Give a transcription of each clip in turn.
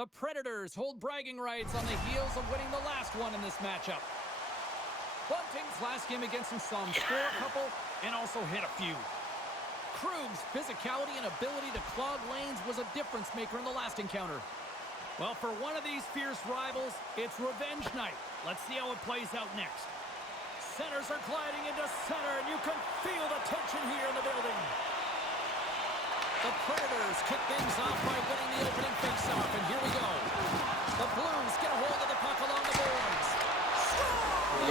The Predators hold bragging rights on the heels of winning the last one in this matchup. Bunting's last game against him saw him score a couple and also hit a few. Krug's physicality and ability to clog lanes was a difference maker in the last encounter. Well, for one of these fierce rivals, it's revenge night. Let's see how it plays out next. Centers are gliding into center, and you can feel the tension here in the building. The Predators kick things off by winning the opening faceoff, and here we go. The Blues get a hold of the puck along the boards.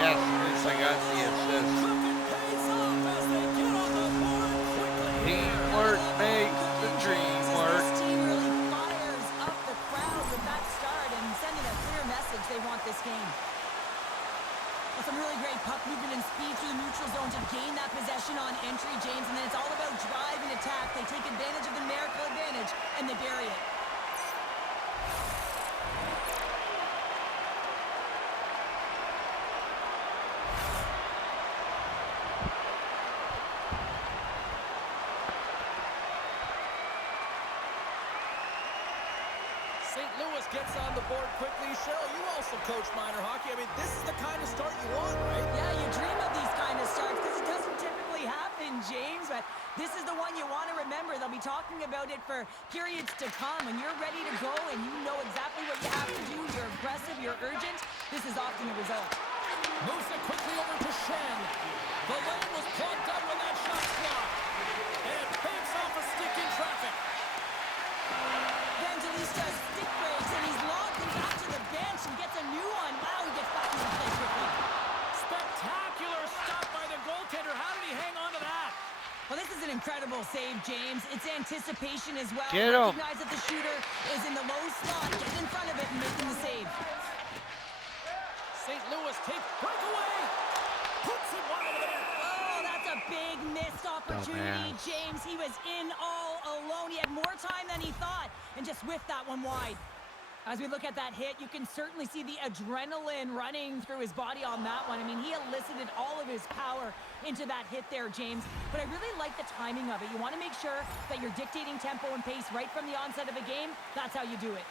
Yes, I got the assist. Teamwork makes the dream work. This team really fires up the crowd with that start and sending a clear message they want this game. Well, some really great puck movement and speed through the neutral zone to gain that possession on entry, James, and then it's all about drive and attack. They take advantage of the numerical advantage, and they bury it. St. Louis gets on the board quickly. Cheryl, you also coach minor hockey. I mean, this is the kind of start you want, right? Yeah, you dream of these kind of starts because it doesn't typically happen, James, but this is the one you want to remember. They'll be talking about it for periods to come. When you're ready to go and you know exactly what you have to do, you're aggressive, you're urgent, this is often the result. Moves it quickly over to Shen. The lane was plugged up when that shot's blocked. And banks off a stick in traffic. Evangelista stick breaks, and he's logged him back to the bench and gets a new one. Wow, he gets back into play quickly. Spectacular stop by the goaltender. How did he hang on to that? Well, this is an incredible save, James. It's anticipation as well. Get him. Recognize that the shooter is in the low slot, getting in front of it and making the save. St. Louis takes breakaway. Puts it wide of the net. Oh, that's a big missed opportunity, Dumbass. James. He was in all alone. He had more time than he thought and just whiffed that one wide. As we look at that hit, you can certainly see the adrenaline running through his body on that one. I mean, he elicited all of his power into that hit there, James. But I really like the timing of it. You want to make sure that you're dictating tempo and pace right from the onset of a game. That's how you do it.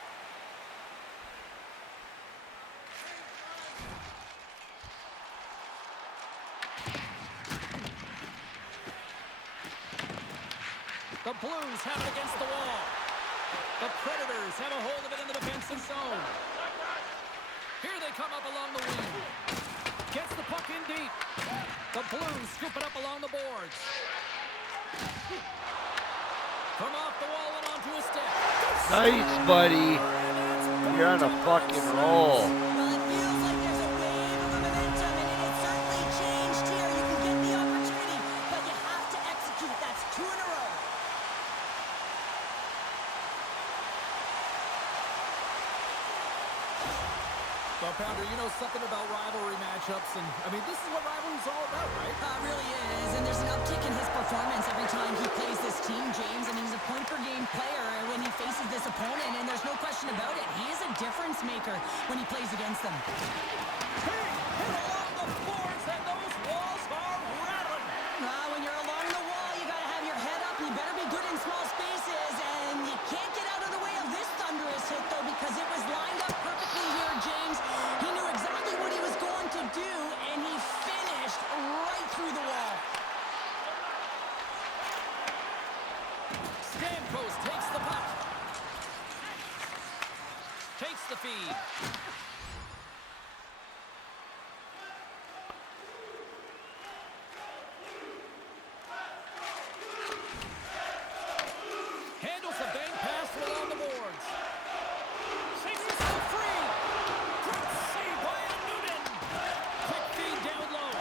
The Blues have it against the wall. The Predators have a hold of it in the defensive zone. Here they come up along the wing. Gets the puck in deep. The Blues scoop it up along the boards. From off the wall and onto a stick. Nice, buddy. You're on a fucking roll. Well, it feels like there's a wave of momentum, and it has certainly changed here. You can get the opportunity, but you have to execute. That's 2 in a row. Well, Pounder, you know something about rivalry matchups, and I mean, this is what rivalry's all about, right? Really is, and there's an uptick in his performance every time he plays this team, James. I mean, he's a point-per-game player when he faces this opponent, and there's no question about it. He is a difference maker when he plays against them. Hit along the boards, and those walls are rattling. When you're along the wall, you got to have your head up. You better be good in small spaces, and you can't get out of the way of this thunderous hit, though, because it was lined up perfectly here, James. He knew exactly what he was going to do, and he finished right through the wall. Stamkos takes the puck. Takes the feed. Handles the bank pass along the boards. Shakes himself free. Great save by Noonan. Quick feed down low.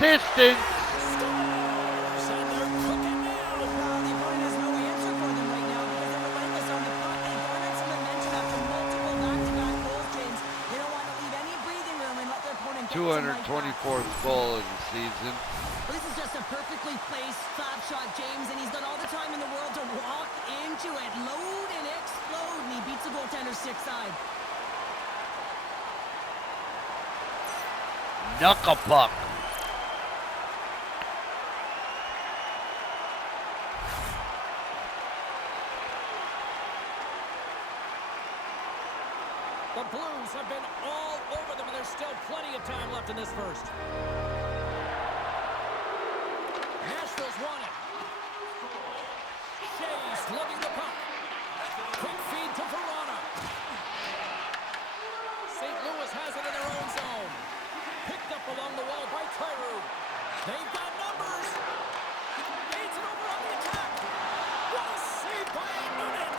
Distance. And they're cooking now. The opponent has no answer for them right now because they're relentless on the puck. They garnered some momentum after multiple back-to-back goals, James. They don't want to leave any breathing room and let their opponent get some right back. 224th goal of the season. Well, this is just a perfectly placed slap shot, James, and he's got all the time in the world to walk into it, load and explode, and he beats the goaltender's stick side. Knuckle puck. Blues have been all over them, and there's still plenty of time left in this first. Nashville's won it. Shea slugging the puck. Quick feed to Verona. St. Louis has it in their own zone. Picked up along the wall by Kyrou. They've got numbers. Leads it over on the attack. What a save by Noonan.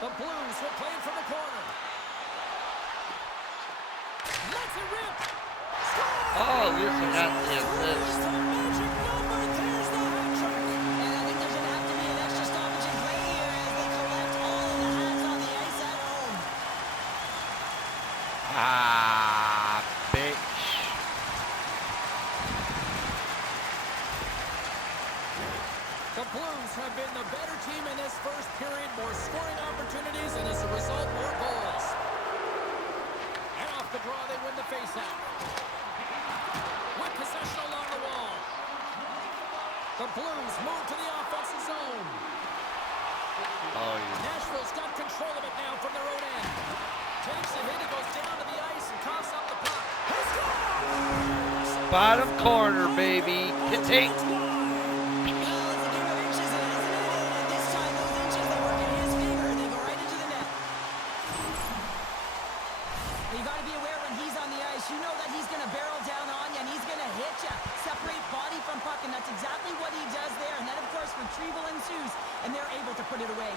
The Blues will play it from the corner. Lets it rip. Score! Oh, listen at this. There's the magic number. There's the hat trick. And I think there's going to have to be an extra stoppage in play here as they collect all of the hats on the ice at home. Ah, bitch. The Blues have been the better team in this first period. More scoring opportunities, and as a result, more goals. And off the draw, they win the faceoff. With possession along the wall. The Blues move to the offensive zone. Oh, yeah. Nashville's got control of it now from their own end. Takes a hit, it goes down to the ice and coughs up the puck. He scores! Bottom corner, baby. Contain. And that's exactly what he does there. And then, of course, retrieval ensues, and they're able to put it away.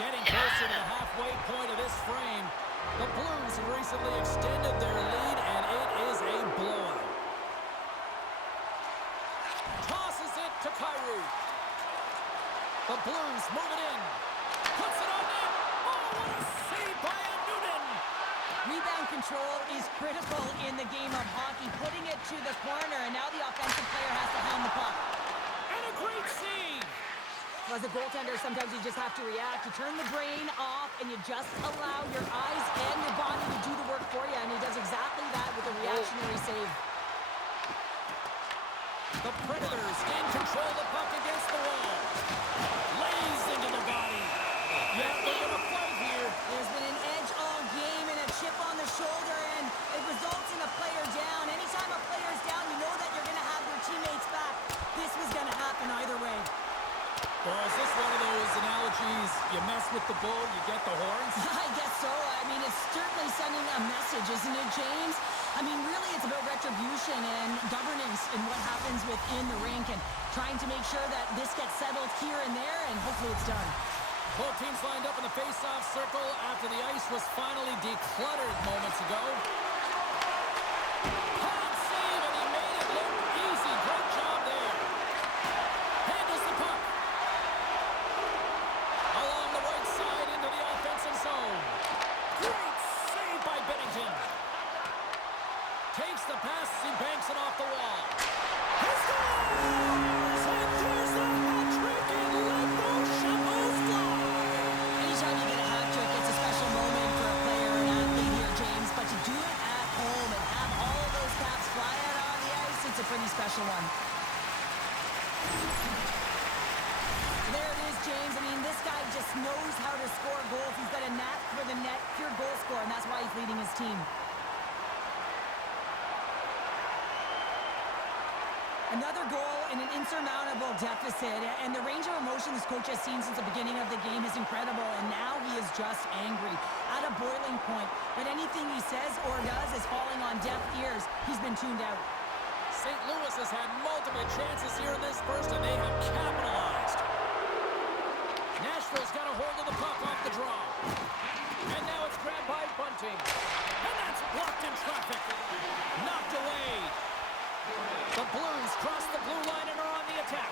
Getting closer to the halfway point of this frame. The Blues have recently extended their lead, and it is a blowout. Tosses it to Kyrou. The Blues move it in. Puts it on net. Oh, what a save by Noonan. Rebound control is critical in the game of hockey. Putting it to the corner, and now the offensive player has to hound the puck. And a great save. As a goaltender, sometimes you just have to react. You turn the brain off, and you just allow your eyes and your body to do the work for you, and he does exactly that with a reactionary save. The Predators gain control of the puck against the wall. Lays into the body. Yeah, they're going to fight here. There's been an edge all game and a chip on the shoulder, and it results in a player down. Anytime a player's down, you know that you're going to have your teammates back. This was going to happen either way. Well, is this one of those analogies, you mess with the bull, you get the horns? I guess so. I mean, it's certainly sending a message, isn't it, James? I mean, really, it's about retribution and governance and what happens within the rink and trying to make sure that this gets settled here and there, and hopefully it's done. Both teams lined up in the face-off circle after the ice was finally decluttered moments ago. Hard save, and he made it look easy. Great job there. Handles the puck. Along the right side into the offensive zone. Great save by Binnington. Takes the pass, he banks it off the wall. He scores! And there's the hat trick, and let those shovels fly! Anytime you get a hat trick, it's a special moment for a player or an athlete here, James. But to do it at home and have all of those caps fly out on the ice, it's a pretty special one. There it is, James. I mean, this guy just knows how to score goals. He's got a knack for the net, pure goal scorer, and that's why he's leading his team. Another goal in an insurmountable deficit, and the range of emotion this coach has seen since the beginning of the game is incredible, and now he is just angry, at a boiling point. But anything he says or does is falling on deaf ears. He's been tuned out. St. Louis has had multiple chances here in this first, and they have capitalized. Nashville's got a hold of the puck off the draw. And now it's grabbed by Bunting. And that's blocked in traffic. Knocked away. The Blues cross the blue line and are on the attack.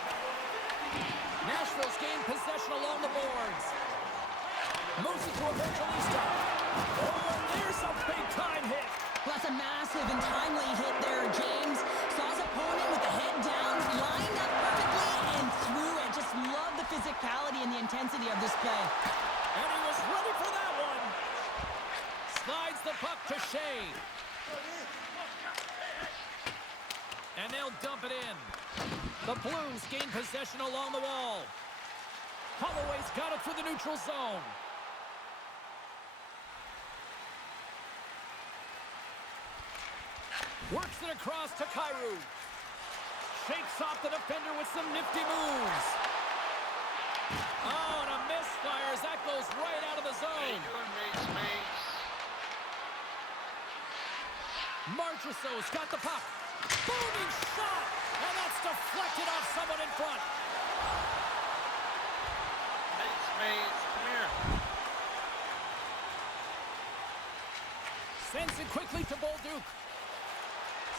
Nashville's gained possession along the boards. Moves it to Evangelista. Oh, and there's a big-time hit. That's a massive and timely hit there, James. Saw his opponent with the head down, lined up perfectly, and threw it. Just love the physicality and the intensity of this play. And he was ready for that one. Slides the puck to Shea. And they'll dump it in. The Blues gain possession along the wall. Holloway's got it through the neutral zone. Works it across to Kyrou. Shakes off the defender with some nifty moves. Oh, and a misfire as that goes right out of the zone. Marchessault's got the puck. Booming shot! And that's deflected off someone in front. Come here. Sends it quickly to Bolduc.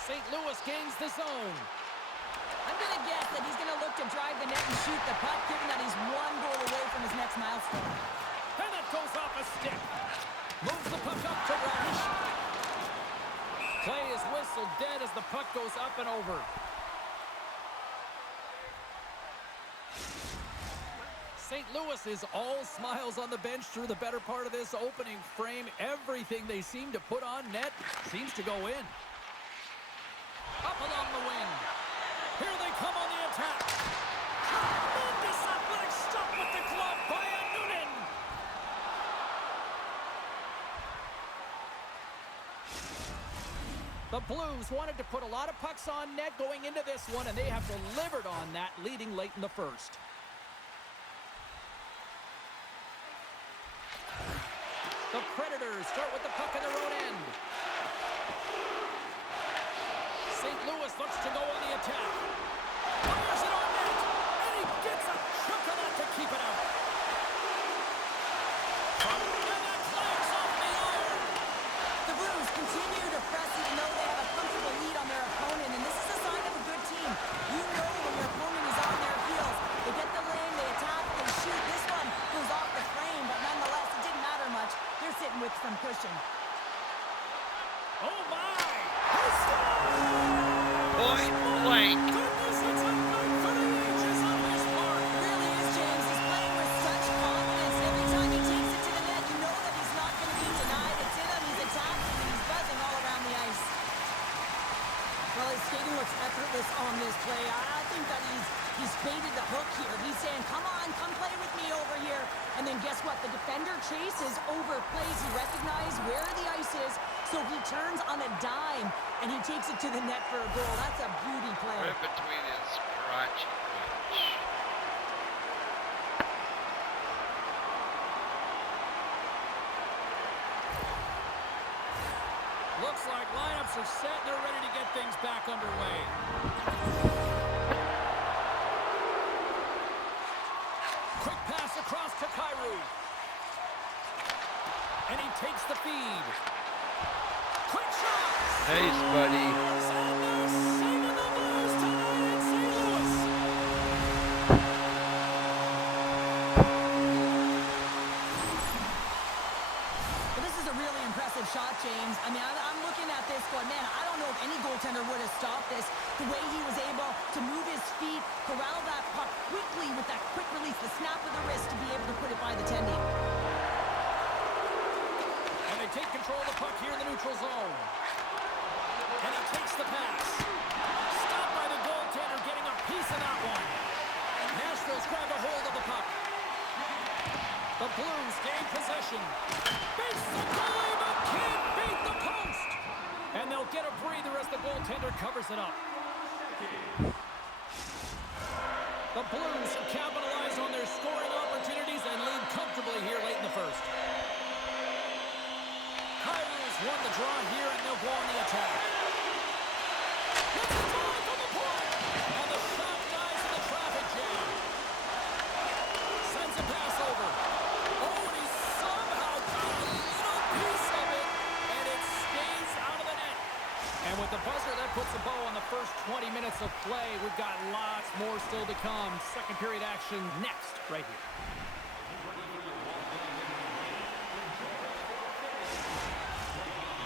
St. Louis gains the zone. I'm going to guess that he's going to look to drive the net and shoot the puck, given that he's one goal away from his next milestone. And it goes off a stick. Moves the puck up to Rush. Play is whistled dead as the puck goes up and over. St. Louis is all smiles on the bench through the better part of this opening frame. Everything they seem to put on net seems to go in. Up along the wing. Here they come on the attack. Tremendous athletic stop with the glove by Noonan. The Blues wanted to put a lot of pucks on net going into this one, and they have delivered on that, leading late in the first. The Predators start with the puck in their own end. St. Louis looks to go on the attack. Fires it on net, and he gets a chunk of that to keep it out. And that clanks off the iron. The Blues continue to press even though they have a comfortable lead on their opponent, and this is a sign of a good team. You know when your opponent is on their heels. They get the lane, they attack, they shoot. This one goes off the frame, but nonetheless, it didn't matter much. They're sitting with some cushion. Oh, my! Point blank. Goodness, it's a night for the ages on his part. It really is, James. He's playing with such confidence. Every time he takes it to the net, you know that he's not going to be denied. It's in him, he's attacking, and he's buzzing all around the ice. Well, his skating looks effortless on this play. I think that he's baited the hook here. He's saying, come on, come play with me over here. And then guess what? The defender chases, overplays. He recognizes where the ice is, so he turns on a dime, and he takes it to the net for a goal. That's a beauty play. Right between his crotch and crotch. Looks like lineups are set. They're ready to get things back underway. Quick pass across to Kyrou. And he takes the feed. Quick shot! Nice, buddy. And they're saving the Blues tonight in St. Louis. Well, this is a really impressive shot, James. I mean, I'm looking at this going, man, I don't know if any goaltender would have stopped this. The way he was able to move his feet, corral that puck quickly with that quick release, the snap of the wrist to be able to put it by the 10D. And they take control of the puck here in the neutral zone. And he takes the pass. Stopped by the goaltender, getting a piece of that one. Nashville's grabbed a hold of the puck. The Blues gain possession. Beats the goalie, but can't beat the post. And they'll get a breather as the goaltender covers it up. The Blues capitalize on their scoring opportunities and lead comfortably here late in the first. Kyrou's won the draw here, and they'll go on the attack. Let's drive from the point! And the shot dies in the traffic jam. Sends a pass over. Oh, and he somehow got a little piece of it, and it stays out of the net. And with the buzzer, that puts a bow on the first 20 minutes of play. We've got lots more still to come. Second period action next, right here.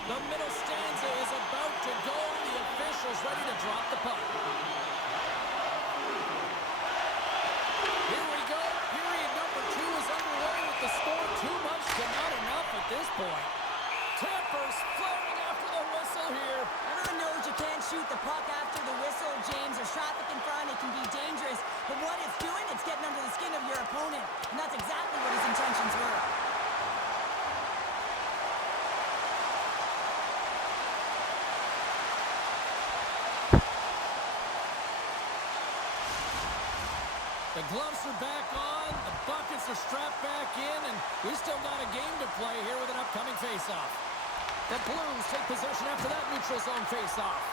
The middle stanza is about to go. The official's ready to drop the puck. Here we go. Period number 2 is underway with the score too much to not enough at this point. Tampa's flaring after the whistle here. Everyone knows you can't shoot the puck after the whistle. And that's exactly what his intentions were. The gloves are back on, the buckets are strapped back in, and we still got a game to play here with an upcoming face-off. The Blues take possession after that neutral zone face-off.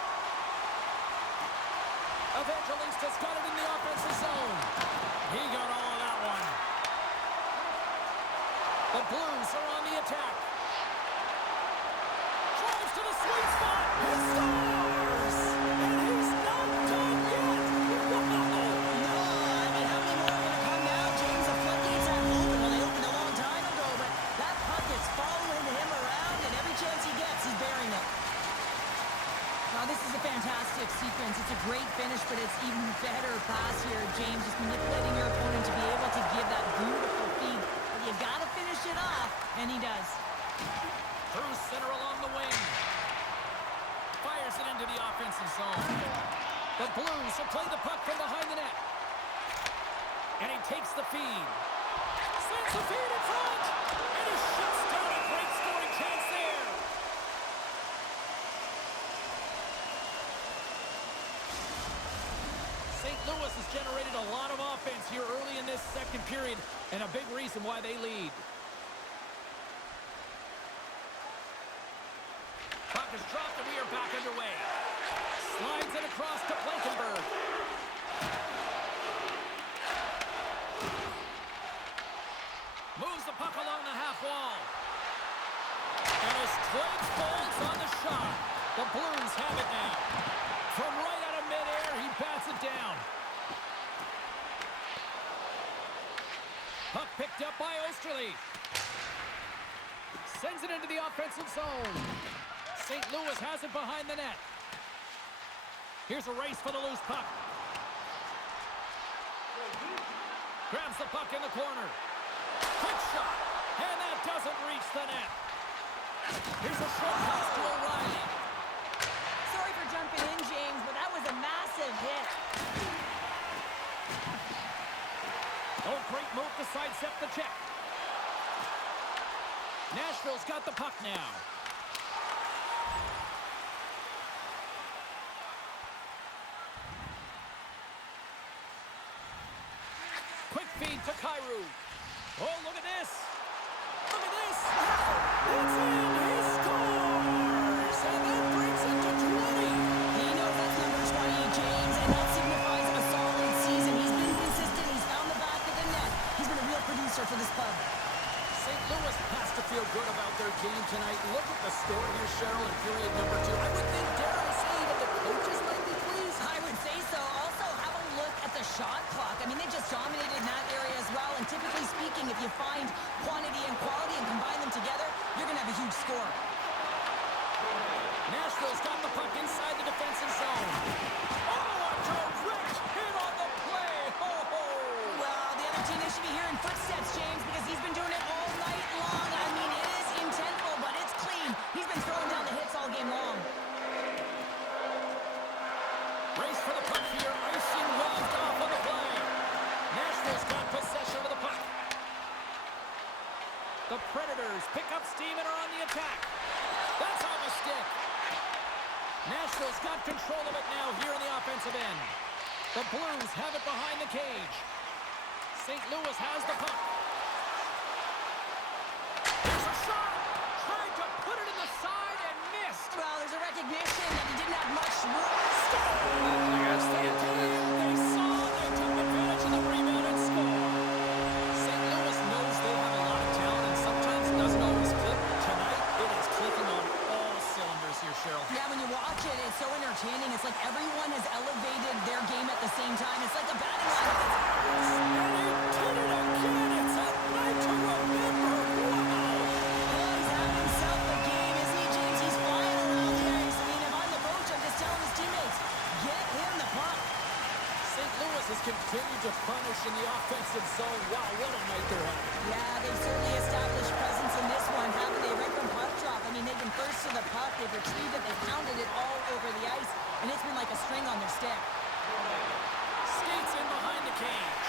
Evangelista's got it in the offensive zone. He got all of that one. The Blues are on the attack. Drives to the sweet spot. He scores! And he's not done yet. Wow! This is a fantastic sequence. It's a great finish, but it's even better pass here. James just manipulating your opponent to be able to give that beautiful feed. But you got to finish it off, and he does. Through center along the wing. Fires it into the offensive zone. The Blues will play the puck from behind the net. And he takes the feed. Sends the feed in front. And he shuts down a great scoring chance there. St. Louis has generated a lot of offense here early in this second period, and a big reason why they lead. Puck is dropped, and we are back underway. Slides it across to Blankenberg. Moves the puck along the half wall. And his twig folds on the shot. The Blues have it now. From right out of midair, he bats it down. Puck picked up by Osterley. Sends it into the offensive zone. St. Louis has it behind the net. Here's a race for the loose puck. Grabs the puck in the corner. Quick shot. And that doesn't reach the net. Here's a short pass to O'Reilly. Sorry for jumping in, James, but that was a massive hit. Oh, great move to sidestep the check. Nashville's got the puck now. Quick feed to Kyrou. Oh, look at this. Look at this. It's in. He scores. And that brings it to 20. He knows that's number 20, James, and that signifies a solid season. He's been consistent. He's found the back of the net. He's been a real producer for this club. St. Louis has to feel good about their game tonight. Look at the score here, Cheryl, in period number 2. I would think, dare I say, that the coaches might be pleased. I would say so. Also, have a look at the shot clock. I mean, they just dominated in that area as well. And typically speaking, if you find quantity and quality and combine them together, you're going to have a huge score. Nashville's got the puck inside the defensive zone. Oh, a direct hit on the play. Oh, well, the other team, they should be hearing footsteps, James, because he's been doing it all night long. I mean, it is intentful, but it's clean. He's been throwing down the hits all game long. Race for the puck here. Icing waved off on the play. Nashville's got possession of the puck. The Predators pick up steam and are on the attack. That's off a stick. Nashville's got control of it now here in the offensive end. The Blues have it behind the cage. St. Louis has the puck. There's a shot. Tried to put it in the side and missed. Well, there's a recognition that he didn't have much room. That's the intent. They saw, they took advantage of the rebound and scored. St. Louis knows they have a lot of talent and sometimes doesn't always click. Tonight, it is clicking on all cylinders here, Cheryl. Yeah, when you watch it, it's so entertaining. It's like everyone has elevated their game at the same time. It's like a batting lineup. And he did it again. It's a night to remember. Wow. Oh, he's having himself a game, isn't he, James? He's flying around the ice. I mean, if I'm the coach, I'm just telling his teammates, get him the puck. St. Louis has continued to punish in the offensive zone. Wow, what a night they're having. Yeah, they've certainly established presence in this one, haven't they? Right from puck drop. I mean, they've been first to the puck. They've retrieved it. They've pounded it all over the ice, and it's been like a string on their stick. Skates in behind the cage.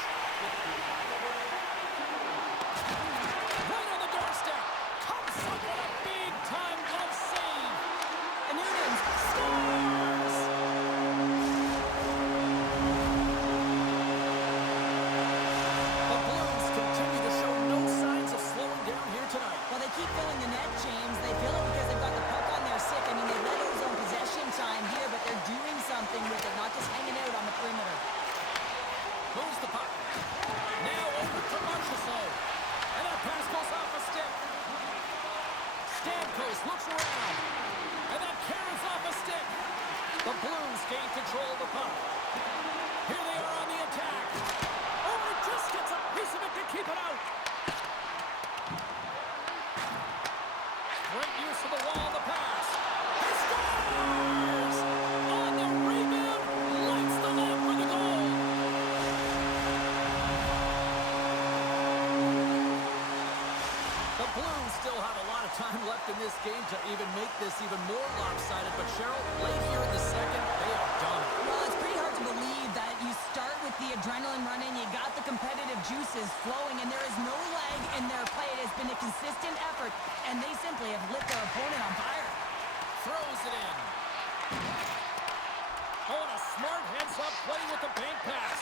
time left in this game to even make this even more lopsided. But Cheryl, late here in the second, they are done. Well, it's pretty hard to believe that you start with the adrenaline running, you got the competitive juices flowing, and there is no lag in their play. It has been a consistent effort, and they simply have lit their opponent on fire. Throws it in. Oh, and a smart heads-up play with the bank pass.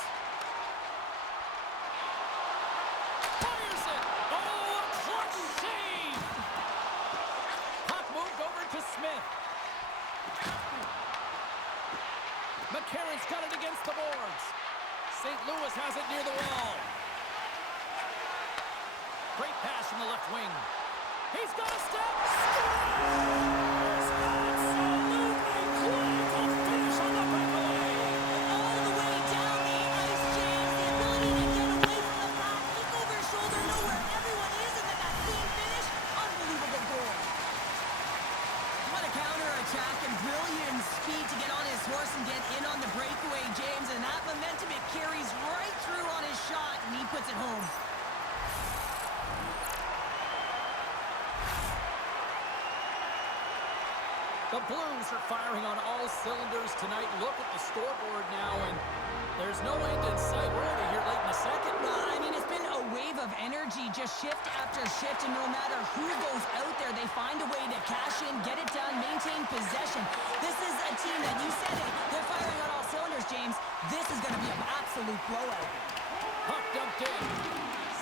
Fires it. Oh, a clutch save. Puck moved over to Smith. McCarron's got it against the boards. St. Louis has it near the wall. Great pass from the left wing. He's got a step. Scores! Absolutely clinical finish on the breakaway. All the way down the ice, James. The ability to get away from the puck, look over his shoulder, know where everyone is, and then that clean finish. Unbelievable goal. What a counter-attack and brilliant speed to get on his horse and get in on the breakaway, James. And that momentum, it carries right through on his shot, and he puts it home. The Blues are firing on all cylinders tonight. Look at the scoreboard now, and there's no end in sight. We're only here late in the second. Well, I mean, it's been a wave of energy, just shift after shift, and no matter who goes out there, they find a way to cash in, get it done, maintain possession. This is a team that, you said it, they're firing on all cylinders, James. This is going to be an absolute blowout. Puck dumped in.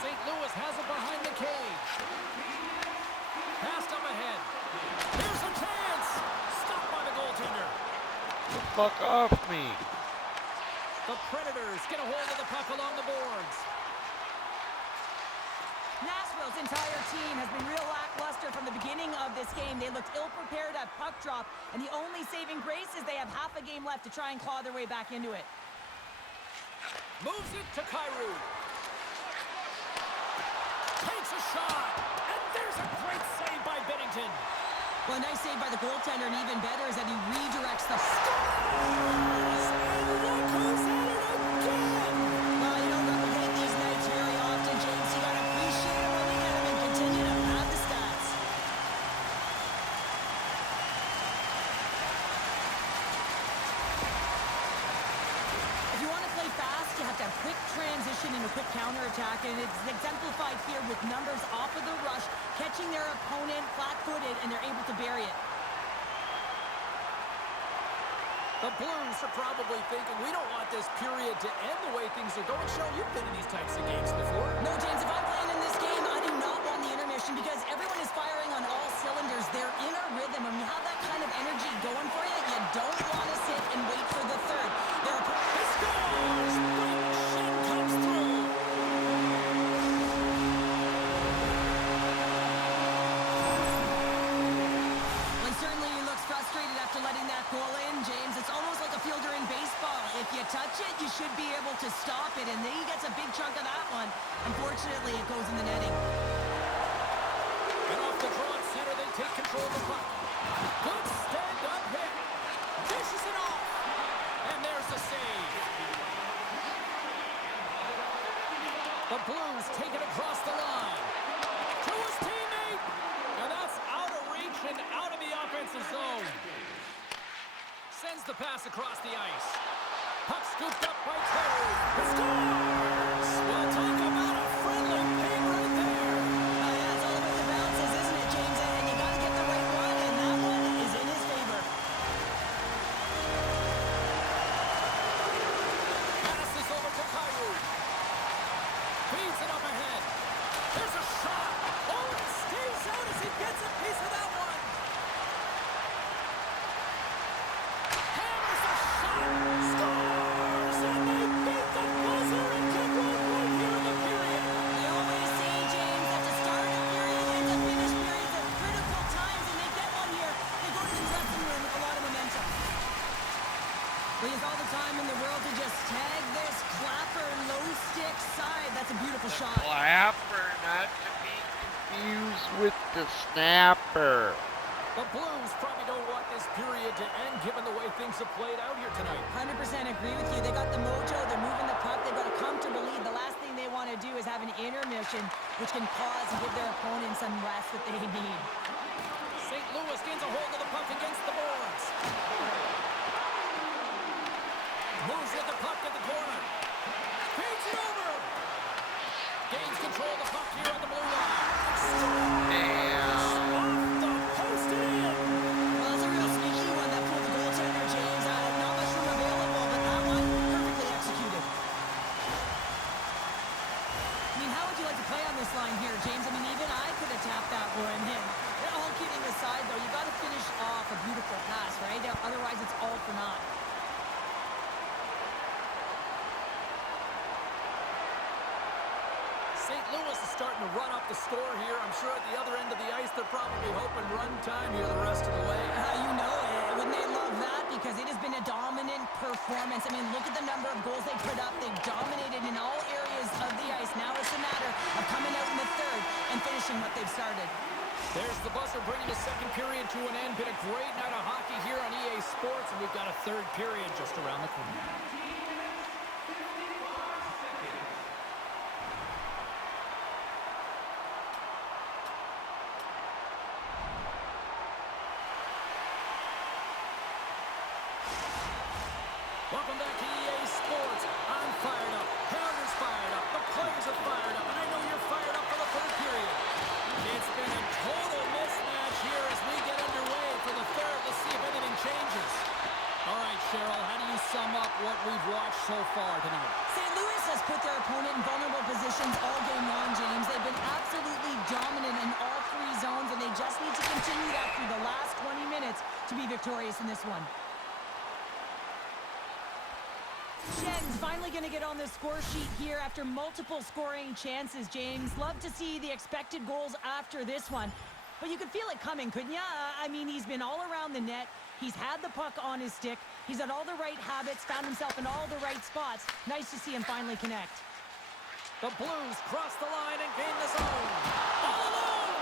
St. Louis has it behind the cage. Passed up ahead. Here's a chance. Stopped by the goaltender. The fuck off me. The Predators get a hold of the puck along the boards. Nashville's entire team has been real lackluster from the beginning of this game. They looked ill-prepared at puck drop, and the only saving grace is they have half a game left to try and claw their way back into it. Moves it to Kyrou. Takes a shot, and there's a great save by Bennington. Well, a nice save by the goaltender, and even better is that he redirects the... Scores! And look who's at it again! Well, you don't replicate these nights very often, James. You got to appreciate it when we get them and continue to pad the stats. If you want to play fast, you have to have quick transition and a quick counterattack, and it's exemplified here with numbers off of the rush, catching their opponent flat-footed, and they're able to bury it. The Blues are probably thinking, we don't want this period to end the way things are going. Cheryl, you've been in these types of games before. No, James, if I'm playing in this game, I do not want the intermission because everyone is firing on all cylinders. They're in a rhythm, and when you have that kind of energy going for you, you don't want to sit and wait for the third. He scores! Brayden Schenn comes through. Well, certainly he looks frustrated after letting that goal in, James. It's almost like a fielder in baseball. If you touch it, you should be able to stop it, and then he gets a big chunk of that one. Unfortunately, it goes in the netting. And off the draw at center, they take control of the puck. Good stand-up hit. Dishes it off. And there's the save. The Blues take it across the line. To his teammate. And that's out of reach and out of the offensive zone. Sends the pass across the ice. Puck scooped up by Terry. Scores! We'll talk about a friendly pig right there. Yeah, it's all about the bounces, isn't it, James? And you got to get the right one, and that one is in his favor. Passes over to Kyrou. Feeds it up ahead. There's a shot. Oh, it stays out as he gets a piece of that one. Hammers a shot. Scores! And they beat the buzzer and kick one right here in the period. We always say, James, that to start a period and to finish periods are critical times, and they get one here. They go to the dressing room with a lot of momentum. We have all the time in the world to just tag this Clapper low stick side. That's a beautiful shot. Clapper, not to be confused with the snapper. The The Blues probably don't want this period to end given the way things have played out here tonight. 100% agree with you. They got the mojo. They're moving the puck. They've got a comfortable lead. The last thing they want to do is have an intermission, which can pause and give their opponents some rest that they need. St. Louis gains a hold of the puck against the boards. Moves with the puck at the corner. Feeds it over. Gains control of the puck here on the blue line. Off the post and in. Well, it's a real sneaky one that pulled the goaltender, James. Not much room available, but that one perfectly executed. I mean, how would you like to play on this line here, James? I mean, even I could have tapped that one in. All kidding aside, though, you got to finish off a beautiful pass, right? Otherwise, it's all for naught. St. Louis is starting to run up the score here. I'm sure at the other end of the ice, they're probably hoping run time here the rest of the way. You know it. Wouldn't they love that? Because it has been a dominant performance. I mean, look at the number of goals they put up. They've dominated in all areas of the ice. Now it's a matter of coming out in the third and finishing what they've started. There's the buzzer bringing the second period to an end. Been a great night of hockey here on EA Sports, and we've got a third period just around the corner. Welcome back to EA Sports. I'm fired up. Pounders fired up. The players are fired up. And I know you're fired up for the third period. It's been a total mismatch here as we get underway for the third. Let's see if anything changes. All right, Cheryl, how do you sum up what we've watched so far tonight? St. Louis has put their opponent in vulnerable positions all game long, James. They've been absolutely dominant in all three zones, and they just need to continue that through the last 20 minutes to be victorious in this one. Shen's finally going to get on the score sheet here after multiple scoring chances, James. Love to see the expected goals after this one. But you could feel it coming, couldn't you? I mean, he's been all around the net. He's had the puck on his stick. He's had all the right habits, found himself in all the right spots. Nice to see him finally connect. The Blues cross the line and gain the zone. All alone!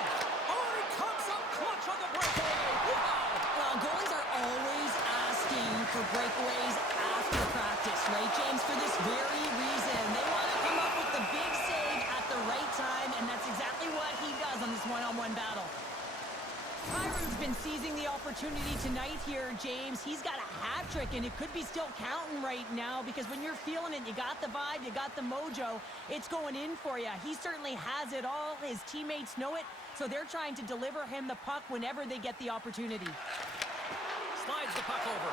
Oh, he comes up clutch on the breakaway. Wow! Well, goalies are always asking for breakaways after practice, right, James? For this very reason. They want to come up with the big save at the right time, and that's exactly what he does on this one-on-one battle. Kyron's been seizing the opportunity tonight here, James. He's got a hat trick, and it could be still counting right now because when you're feeling it, you got the vibe, you got the mojo, it's going in for you. He certainly has it all. His teammates know it, so they're trying to deliver him the puck whenever they get the opportunity. Slides the puck over.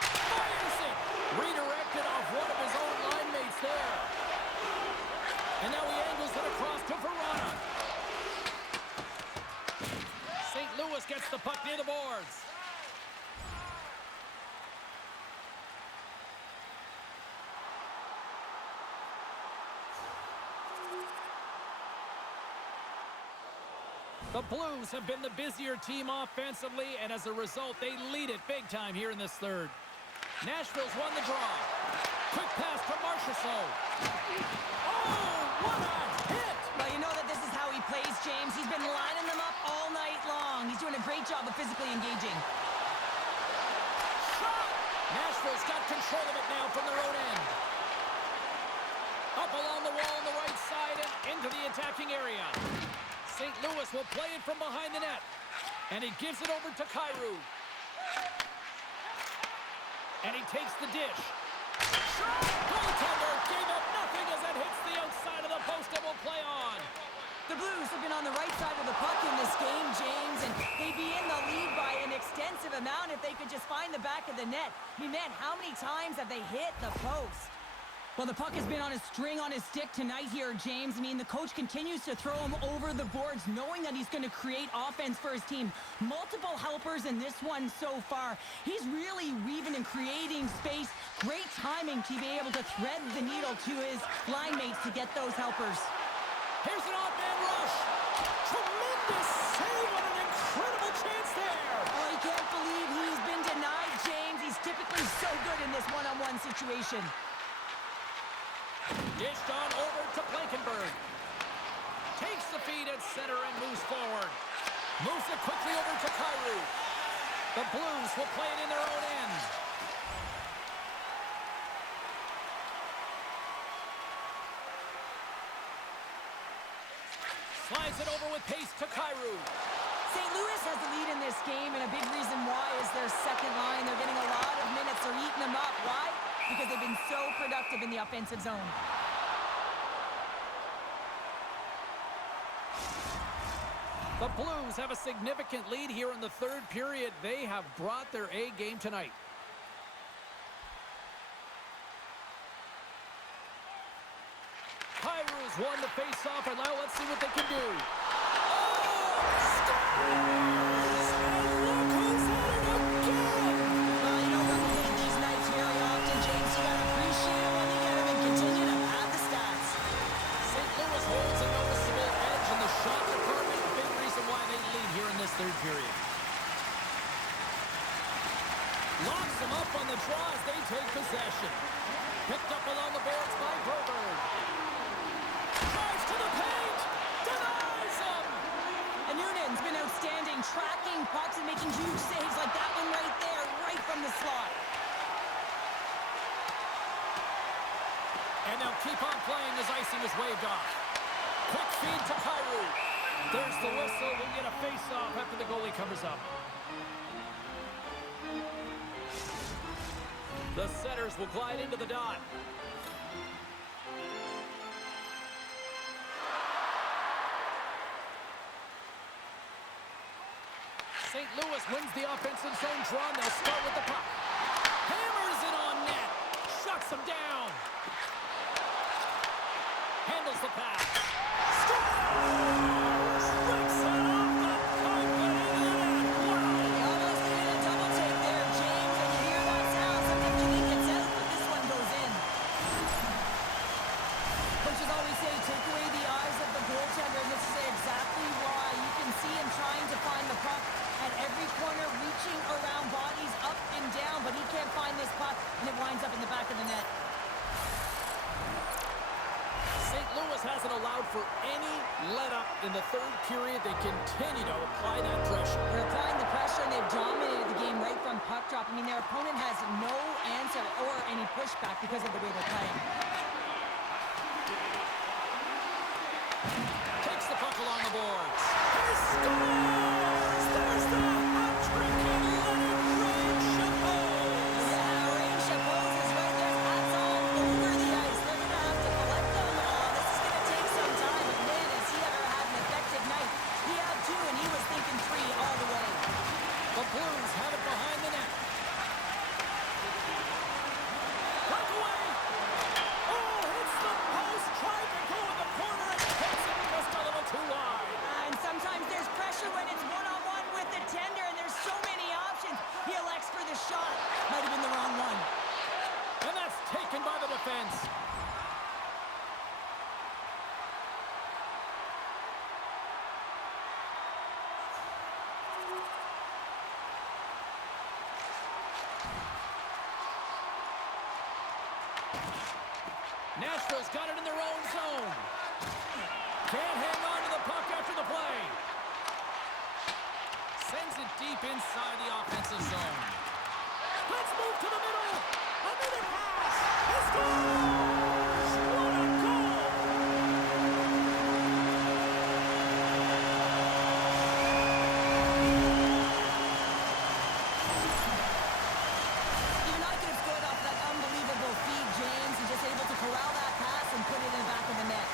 Fires it! Redirected off one of his own line mates there. And now he angles it across to Verona. St. Louis gets the puck near the boards. The Blues have been the busier team offensively, and as a result, they lead it big time here in this third. Nashville's won the draw. Quick pass to Marchessault. Oh, what a hit! Well, you know that this is how he plays, James. He's been lining them up all night long. He's doing a great job of physically engaging. Shot! Nashville's got control of it now from their own end. Up along the wall on the right side and into the attacking area. St. Louis will play it from behind the net. And he gives it over to Kyrou. And he takes the dish. Shot! Goaltender gave up nothing as it hits the outside of the post and will play on. The Blues have been on the right side of the puck in this game, James, and they'd be in the lead by an extensive amount if they could just find the back of the net. I mean, man, how many times have they hit the post? Well, the puck has been on a string on his stick tonight here, James. I mean, the coach continues to throw him over the boards, knowing that he's going to create offense for his team. Multiple helpers in this one so far. He's really weaving and creating space. Great timing to be able to thread the needle to his line mates to get those helpers. Here's an odd-man rush. Tremendous save on an incredible chance there. Oh, I can't believe he's been denied, James. He's typically so good in this one-on-one situation. Dished on over to Blankenberg. Takes the feed at center and moves forward. Moves it quickly quickly over to Kyrou. The Blues will play it in their own end. Slides it over with pace to Kyrou. St. Louis has the lead in this game, and a big reason why is their second line. They're getting a lot of minutes. They're eating them up. Why? Because they've been so productive in the offensive zone. The Blues have a significant lead here in the third period. They have brought their A game tonight. Kyrou's won the face-off, and now let's see what they can do. Well, you don't replicate these nights very often, James. You gotta appreciate it when you get them and continue to pad the stats. St. Louis holds a noticeable edge in the shot department. A big reason why they lead here in this third period. Locks them up on the draw as they take possession. Picked up along the boards by Broberg. Drives to the paint. Denies him. And Noonan's been outstanding, tracking pucks and making huge saves like that one right there, right from the slot. And they'll keep on playing as icing is waved off. Quick feed to Kyrou. There's the whistle. We'll get a face-off after the goalie covers up. The Setters will glide into the dot. St. Louis wins the offensive zone draw, and they'll start with the puck. Hammers it on net. Shuts them down. Handles the pass. Scores! Breaks it off the carpet into the net. Wow! They almost did a double take there, James, and you hear that sound. Sometimes you think it's out, but this one goes in. Coaches always say, take away the eyes of the goaltender, and this is exactly why. You can see him trying to find the puck at every corner, reaching around bodies up and down, but he can't find this puck, and it winds up in the back of the net. St. Louis hasn't allowed for any let-up in the third period. They continue to apply that pressure. They're applying the pressure, and they've dominated the game right from puck drop. I mean, their opponent has no answer or any pushback because of the way they're playing. Takes the puck along the boards. He scores! There's the hat-trick of Leonard Chapeau! Yeah, Rain Chapeau is right there. Hats all over the ice. They're going to have to collect them. This is going to take some time, but man, has he ever had an effective night. He had two, and he was thinking three all the way. The Blues have it behind the net. Breakaway! Oh, hits the post. Tried to go in the corner and hits it just a little too wide. And sometimes there's pressure when it's one-on-one with the tender, and there's so many options. He elects for the shot. Might have been the wrong one. And that's taken by the defense. Nashville's got it in their own zone. Can't hang on to the puck after the play. Sends it deep inside the offensive zone. Let's move to the middle. Another pass. He scores! What a goal! Even I could have scored off that unbelievable feed, James. He's just able to corral that pass and put it in the back of the net.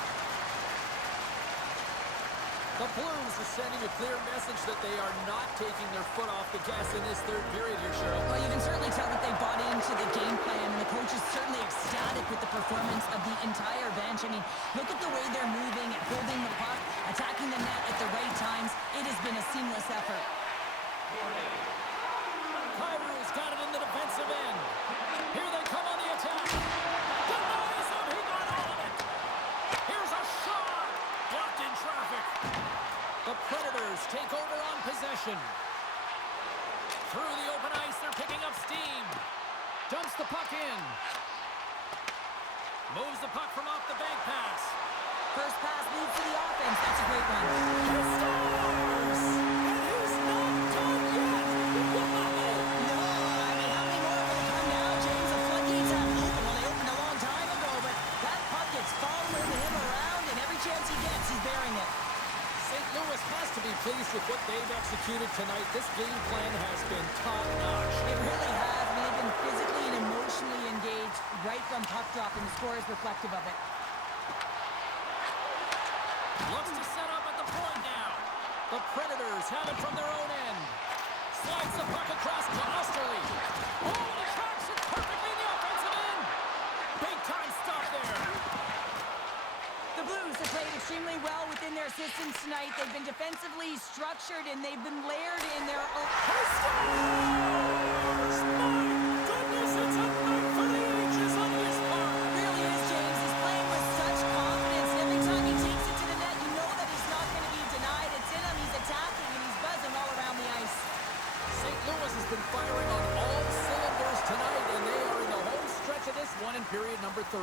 The Blues are sending a clear message that they are not taking their foot off the gas in this third period here, Cheryl. Well, you can certainly tell that they bought into the game plan, and the coach is certainly ecstatic with the performance of the entire bench. I mean, look at the way they're moving, holding the puck, attacking the net at the right times. It has been a seamless effort. Kyrou's got it in the defensive end. Here they come on the attack. Denies him. He got all of it. Here's a shot. Blocked in traffic. The Predators take over on possession. Through the open ice, they're picking up steam. Dumps the puck in. Moves the puck from off the bank pass. First pass leads to the offense. That's a great one. He scores! And he's not has to be pleased with what they've executed tonight. This game plan has been top-notch. It really has. I mean, they've been physically and emotionally engaged right from puck drop, and the score is reflective of it. Looks to set up at the point now. The Predators have it from their own end. Slides the puck across to Osterley. Oh, and he tracks it perfectly in the offensive end. Big time stop there. The Blues have played extremely well within their systems tonight. They've been defensively structured, and they've been layered in their own... Scores! My goodness, it's a night for the ages on his part. It really is, James. He's playing with such confidence. Every time he takes it to the net, you know that he's not going to be denied. It's in him. He's attacking, and he's buzzing all around the ice. St. Louis has been firing on all cylinders tonight, and they are in the home stretch of this one in period number 3.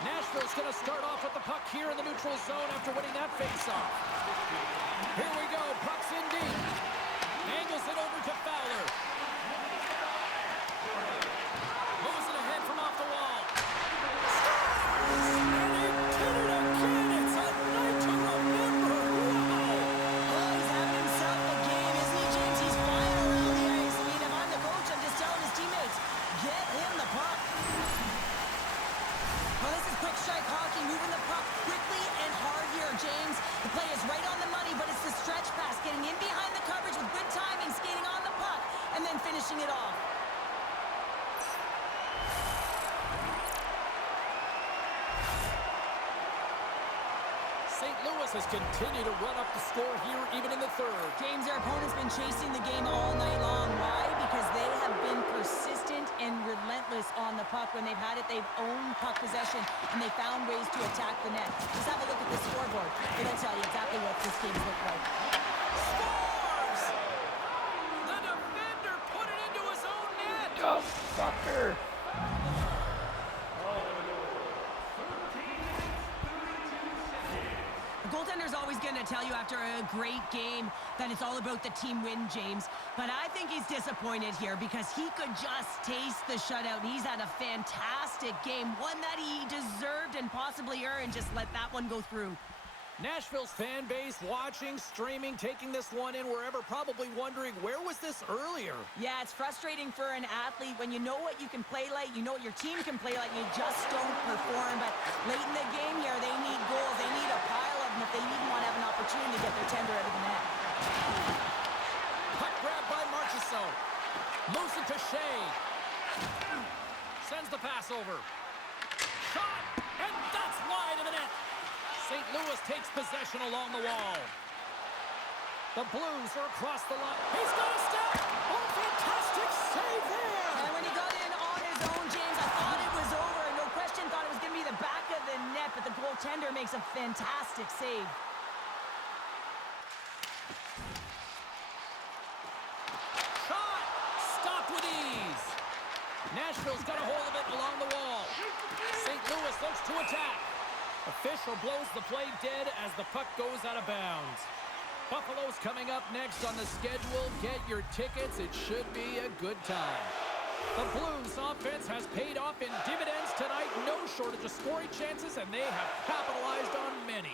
Nashville's going to start off with the puck here in the neutral zone after winning that face-off. Here we go. Puck's in deep. Angles it over to Fowler. Moves it ahead from off the wall. Scores! And he did it again. It's a night to remember. Wow! Oh, he's having himself a game, isn't he, James? He's flying around the ice. I mean, if I'm the coach, I'm just telling his teammates, get him the puck. Well, this is quick strike hockey, moving the puck quickly and hard here, James. The play is right on the money, but it's the stretch pass, getting in behind the coverage with good timing, skating on the puck, and then finishing it off. St. Louis has continued to run up the score here even in the third. James, their opponent's been chasing the game all night long. Why? Because they have been persistent and relentless on the puck. When they've had it, they've owned puck possession, and they found ways to attack the net. Just have a look at the scoreboard. It'll tell you exactly what this game's looked like. Scores! The defender put it into his own net. Go, fucker. The goaltender's always going to tell you after a great game that it's all about the team win, James. But I think he's disappointed here because he could just taste the shutout. He's had a fantastic game, one that he deserved and possibly earned. Just let that one go through. Nashville's fan base watching, streaming, taking this one in wherever, probably wondering, where was this earlier? Yeah, it's frustrating for an athlete when you know what you can play like, you know what your team can play like, and you just don't perform. But late in the game here, they need goals. They need a pile of them if they even want to have an opportunity to get their tender out of the net. Puck grab by Marchessault. Moves it to Shea. Sends the pass over. Shot, and that's wide of the net. St. Louis takes possession along the wall. The Blues are across the line. He's got a step. Oh, fantastic save there. And when he got in on his own, James, I thought it was over. No question, thought it was going to be the back of the net, but the goaltender makes a fantastic save. Shot. Stopped with ease. Nashville's got a hold of it along the wall. St. Louis looks to attack. Official blows the play dead as the puck goes out of bounds. Buffalo's coming up next on the schedule. Get your tickets. It should be a good time. The Blues offense has paid off in dividends tonight. No shortage of scoring chances, and they have capitalized on many.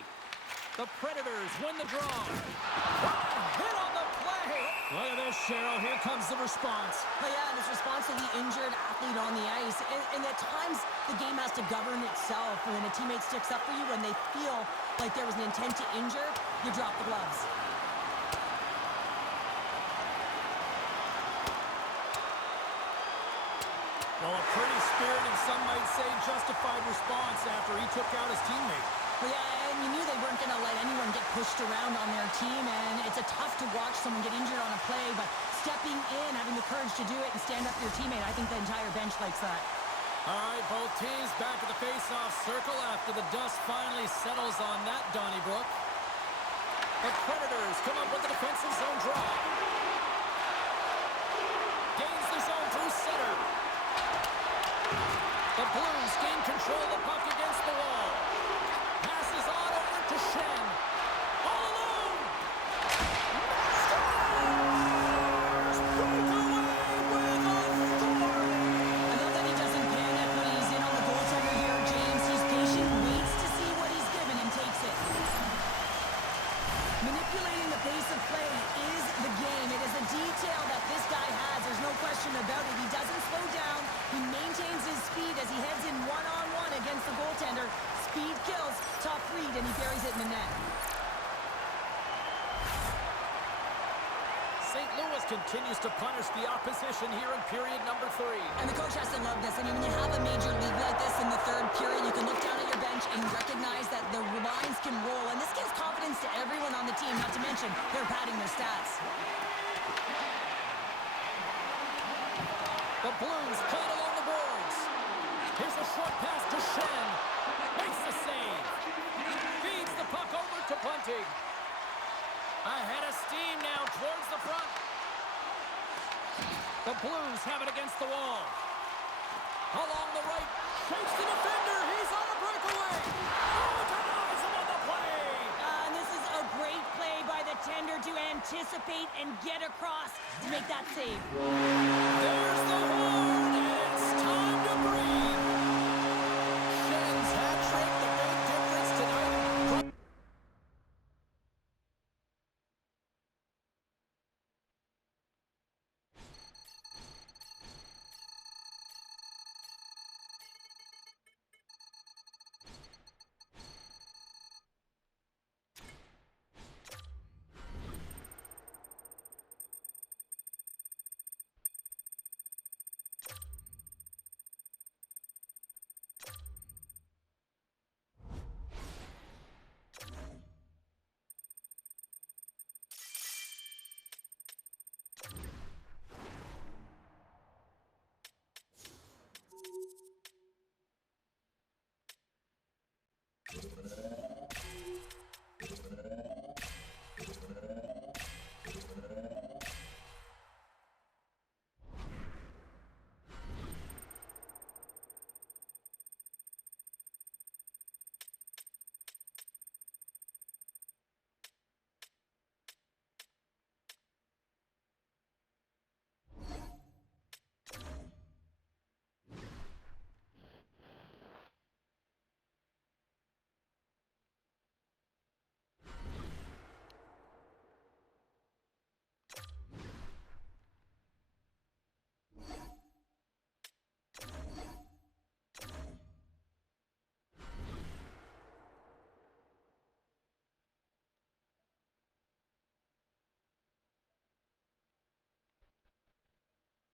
The Predators win the draw. What a hit on the play. Look at this, Cheryl. Here comes the response. Oh, yeah, and it's response to the injured athlete on the ice. And at times, the game has to govern itself. When a teammate sticks up for you, when they feel like there was an intent to injure, you drop the gloves. Well, a pretty spirited, some might say justified response after he took out his teammate. Well, yeah, and you knew they weren't going to let anyone get pushed around on their team, and it's a tough to watch someone get injured on a play, but stepping in, having the courage to do it and stand up for your teammate, I think the entire bench likes that. All right, both teams back at the face-off circle after the dust finally settles on that Donnybrook. The Predators come up with the defensive zone draw. Gains the zone through center. The Blues gain control of the puck against the wall. Passes on over to Shen. All alone. Scores! Breakaway with authority. I love that he doesn't panic when he's in on the goaltender here, James. He's patient, waits to see what he's given, and takes it. and he buries it in the net. St. Louis continues to punish the opposition here in period number 3. And the coach has to love this. I mean, when you have a major league like this in the third period, you can look down at your bench and recognize that the lines can roll. And this gives confidence to everyone on the team, not to mention they're padding their stats. The Blues play it along the boards. Here's a short pass to Shen. Makes the save. Feeds the puck over to Bunting. Ahead of steam now towards the front. The Blues have it against the wall. Along the right. Shakes the defender. He's on a breakaway. Oh, denies him on the play. And this is a great play by the tender to anticipate and get across to make that save. There's the horn.